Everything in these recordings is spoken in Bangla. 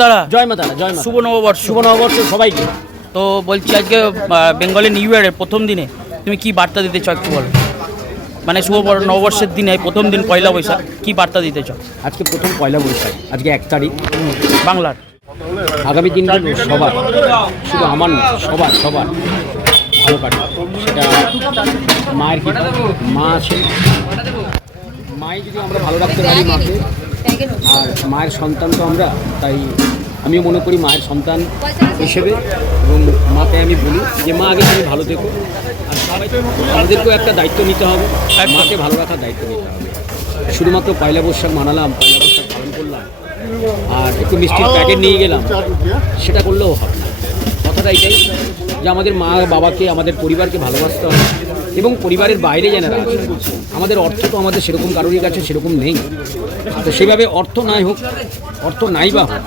তারা জয় মা তারা জয় মা শুভ নববর্ষ। শুভ নববর্ষ সবাইকে। তো বলছি আজকে বেঙ্গলি নিউ ইয়ারের প্রথম দিনে তুমি কি বার্তা দিতে চাও একটু বলো? মানে শুভ নববর্ষের দিনে প্রথম দিন পয়লা বৈশাখ কি বার্তা দিতে চাও? আজকে প্রথম পয়লা বৈশাখ আজকে এক তারিখ। বাংলার। আগামী দিনগুলো সবার শুধু আমার না সবার সবার ভালো কাটবে সেটা মায়ের কি মা আছে। মায়ের যদি আমরা ভালো রাখতে পারি মাকে আর মায়ের সন্তান তো আমরা, তাই আমিও মনে করি মায়ের সন্তান হিসেবে এবং মাকে আমি বলি যে, মা, আগে তুমি ভালো থেকো। আর আমাদেরকেও একটা দায়িত্ব নিতে হবে, মাকে ভালো রাখার দায়িত্ব নিতে হবে। শুধুমাত্র পয়লা বৈশাখ মানালাম, পয়লা বৈশাখ পালন করলাম, আর একটু মিষ্টির প্যাকেট নিয়ে গেলাম, সেটা করলেও হবে না। কথাটা এটাই যে, আমাদের মা বাবাকে আমাদের পরিবারকে ভালোবাসতে হবে। এবং পরিবারের বাইরে যারা আমাদের অর্থ তো আমাদের সেরকম কারোরই কাছে সেরকম নেই। তো সেভাবে অর্থ নাই হোক, অর্থ নাই বা হোক,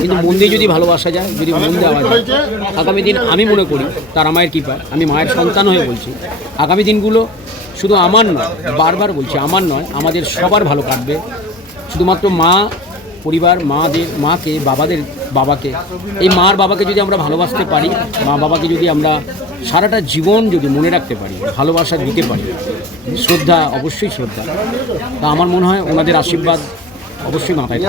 কিন্তু মন দিয়ে যদি ভালোবাসা যায়, যদি মন দেওয়া যায়, আগামী দিন আমি মনে করি, তারা মায়ের কৃপা, আমি মায়ের সন্তান হয়ে বলছি, আগামী দিনগুলো শুধু আমার নয়, বারবার বলছি, আমার নয়, আমাদের সবার ভালো কাটবে। শুধুমাত্র মা পরিবার মাদের মাকে, বাবাদের বাবাকে। এই মার বাবাকে যদি আমরা ভালোবাসতে পারি, মা বাবাকে যদি আমরা সারাটা জীবন যদি মনে রাখতে পারি, ভালোবাসা দিতে পারি, শ্রদ্ধা, অবশ্যই শ্রদ্ধা। তা আমার মনে হয় ওনাদের আশীর্বাদ অবশ্যই মাথায়।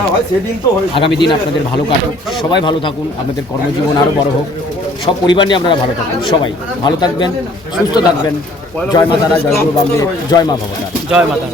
আগামী দিন আপনাদের ভালো কাটুক। সবাই ভালো থাকুন। আপনাদের কর্মজীবন আরও বড় হোক। সব পরিবার নিয়ে আপনারা ভালো থাকুন। সবাই ভালো থাকবেন, সুস্থ থাকবেন। জয় মা তারা, জয় গুরু বামদেব, জয় মা ভগবান জয় মাতা